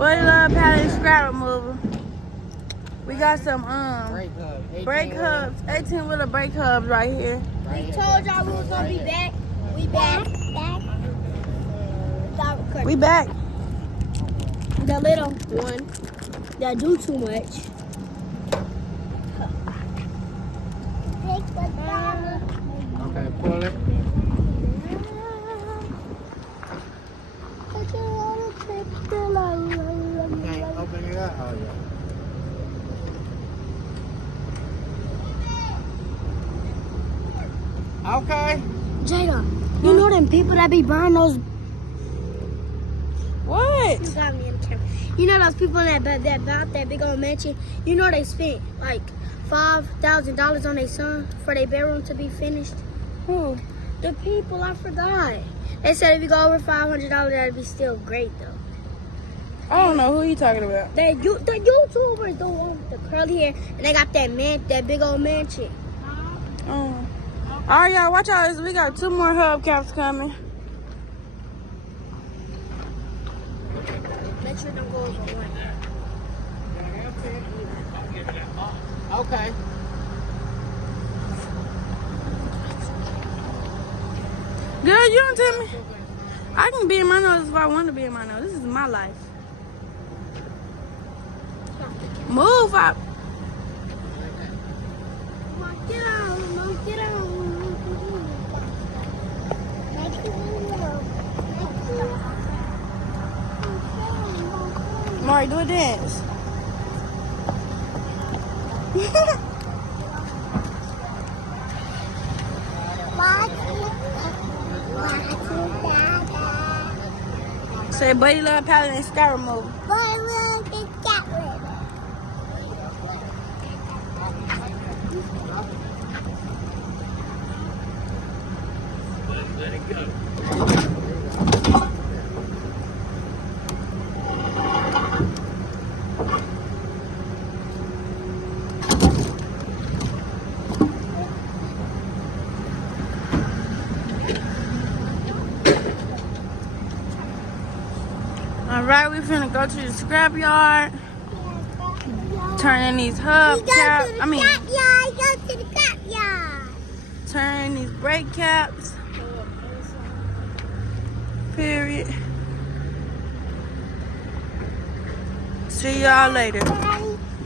Buddy Love pallet scrap remover. We got some brake hubs, 18-wheeler brake hubs right here. We told y'all we was gonna be back. We back. We back. The little one that do too much. Okay, pull it. Okay, open it up. Oh, yeah. Okay. Jada, you know them people that be buying those. What? You got me in the camera. You know those people that bought that big old mansion? You know they spent like $5,000 on their son for their bedroom to be finished? Who? The people, I forgot. They said if you go over $500, that'd be still great though. I don't know who you talking about. The YouTubers, the one with the curly hair, and they got that big old mansion. Oh. All right, y'all, watch out. We got 2 more hubcaps coming. Make sure don't go over one. Okay. Girl, you don't tell me. I can be in my nose if I want to be in my nose. This is my life. Move up. Get out, Mom, get out. Mari, do a dance. Say Buddy Love pallet and sky remover. Let it go. All right, we finna go to the scrap yard. Turn in these hubcaps. Go to the scrap yard. Turn in these brake caps. Period. See y'all later.